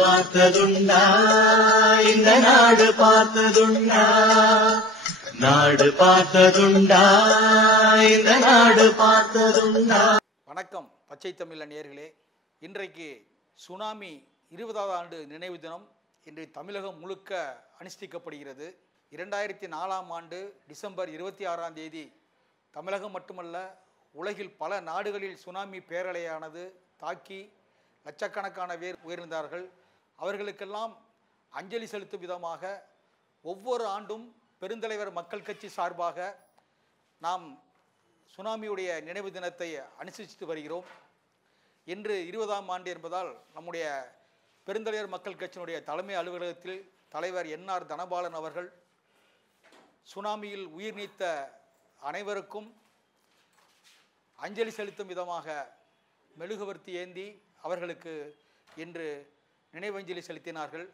பார்த்ததுண்டா இந்த நாடு பார்த்ததுண்டா நாடு பார்த்ததுண்டா இந்த நாடு பார்த்ததுண்டா. வணக்கம் பச்சை தமிழ் நேயர்களே. இன்றைக்கு சுனாமி 20வது ஆண்டு நினைவு தினம் இன்று தமிழகம் முழுக்க அனுஷ்டிக்கப்படுகிறது. 2004ஆம் ஆண்டு டிசம்பர் 26ஆம் தேதி தமிழகம் மட்டுமல்ல உலகில் பல நாடுகளில் சுனாமி பேரலையானது தாக்கி லட்சக்கணக்கான பேர் உயிரிழந்தார்கள். அவர்களுக்கெல்லாம் அஞ்சலி செலுத்தும் விதமாக ஒவ்வொரு ஆண்டும் பெருந்தலைவர் மக்கள் கட்சி சார்பாக நாம் சுனாமியுடைய நினைவு தினத்தை அனுசரித்து வருகிறோம். இன்று 20ஆம் ஆண்டு என்பதால் நம்முடைய பெருந்தலைவர் மக்கள் கட்சியினுடைய தலைமை அலுவலகத்தில் தலைவர் NR தனபாலன் அவர்கள் சுனாமியில் உயிர் நீத்த அனைவருக்கும் அஞ்சலி செலுத்தும் விதமாக மெழுகுவர்த்தி ஏந்தி அவர்களுக்கு இன்று நினைவஞ்சலி செலுத்தினார்கள்.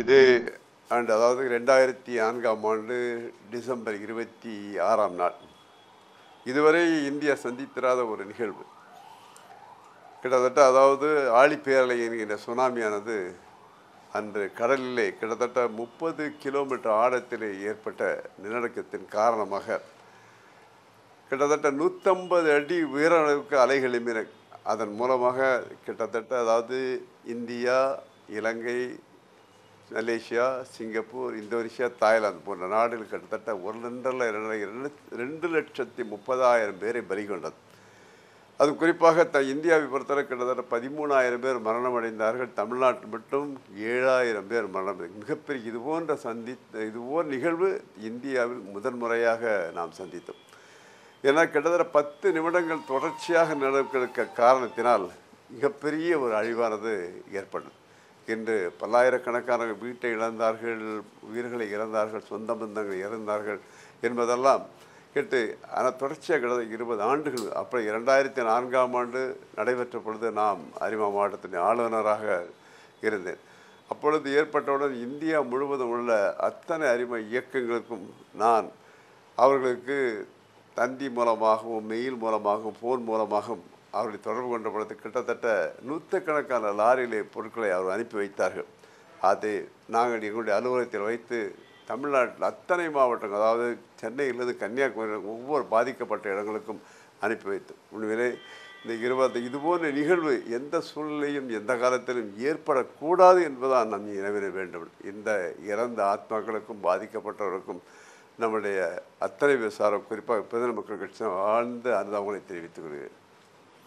இது ஆண்டு, அதாவது 2004ஆம் ஆண்டு டிசம்பர் 26ஆம் நாள், இதுவரை இந்தியா சந்தித்திராத ஒரு நிகழ்வு. கிட்டத்தட்ட அதாவது ஆழிப்பேரலை என்கின்ற சுனாமியானது அன்று கடலிலே கிட்டத்தட்ட 30 கிலோமீட்டர் ஆழத்திலே ஏற்பட்ட நிலநடுக்கத்தின் காரணமாக கிட்டத்தட்ட 150 அடி உயர அளவுக்கு அலைகள் எழும்பின. அதன் மூலமாக கிட்டத்தட்ட அதாவது இந்தியா, இலங்கை, மலேசியா, சிங்கப்பூர், இந்தோனேஷியா, தாய்லாந்து போன்ற நாடுகள் கிட்டத்தட்ட 2,30,000 பேரை பலி கொண்டது. அது குறிப்பாக இந்தியாவை பொறுத்தவரை கிட்டத்தட்ட 13,000 பேர் மரணம் அடைந்தார்கள். தமிழ்நாட்டில் மட்டும் 7,000 பேர் மரணம். மிகப்பெரிய இதுபோன்ற நிகழ்வு இந்தியாவில் முதன்முறையாக நாம் சந்தித்தோம். ஏன்னா கிட்டத்தட்ட 10 நிமிடங்கள் தொடர்ச்சியாக நிலவுகளுக்கு காரணத்தினால் மிகப்பெரிய ஒரு அழிவானது ஏற்பட்டது. இன்று பல்லாயிரக்கணக்கான வீட்டை இழந்தார்கள், உயிர்களை இழந்தார்கள், சொந்த பந்தங்கள் இறந்தார்கள் என்பதெல்லாம் கேட்டு. ஆனால் தொடர்ச்சியாக கிட்டத்தட்ட 20 ஆண்டுகள். அப்போ 2004ஆம் ஆண்டு நடைபெற்ற பொழுது நாம் அரிமா மாவட்டத்தின் ஆளுநராக இருந்தேன். அப்பொழுது ஏற்பட்டவுடன் இந்தியா முழுவதும் உள்ள அத்தனை அரிமா இயக்கங்களுக்கும் நான் அவர்களுக்கு தந்தி மூலமாகவும், மெயில் மூலமாகவும், ஃபோன் மூலமாகவும் அவர்களை தொடர்பு கொண்ட பொழுது கிட்டத்தட்ட 100கணக்கான லாரியிலே பொருட்களை அவர் அனுப்பி வைத்தார்கள். அது நாங்கள் எங்களுடைய அலுவலகத்தில் வைத்து தமிழ்நாட்டில் அத்தனை மாவட்டங்கள், அதாவது சென்னையிலிருந்து கன்னியாகுமரி ஒவ்வொரு பாதிக்கப்பட்ட இடங்களுக்கும் அனுப்பி வைத்தோம். உண்மையிலே இந்த இதுபோன்ற நிகழ்வு எந்த சூழ்நிலையும் எந்த காலத்திலும் ஏற்படக்கூடாது என்பதான் நம் நினைவிட வேண்டும். இந்த இறந்த ஆத்மாக்களுக்கும் பாதிக்கப்பட்டவர்களுக்கும் நம்முடைய அத்தனை விசாரம் குறிப்பாக பிரதம மக்கள் கட்சி ஆழ்ந்த அனுதாபங்களை தெரிவித்துக் கொள்கிறேன்.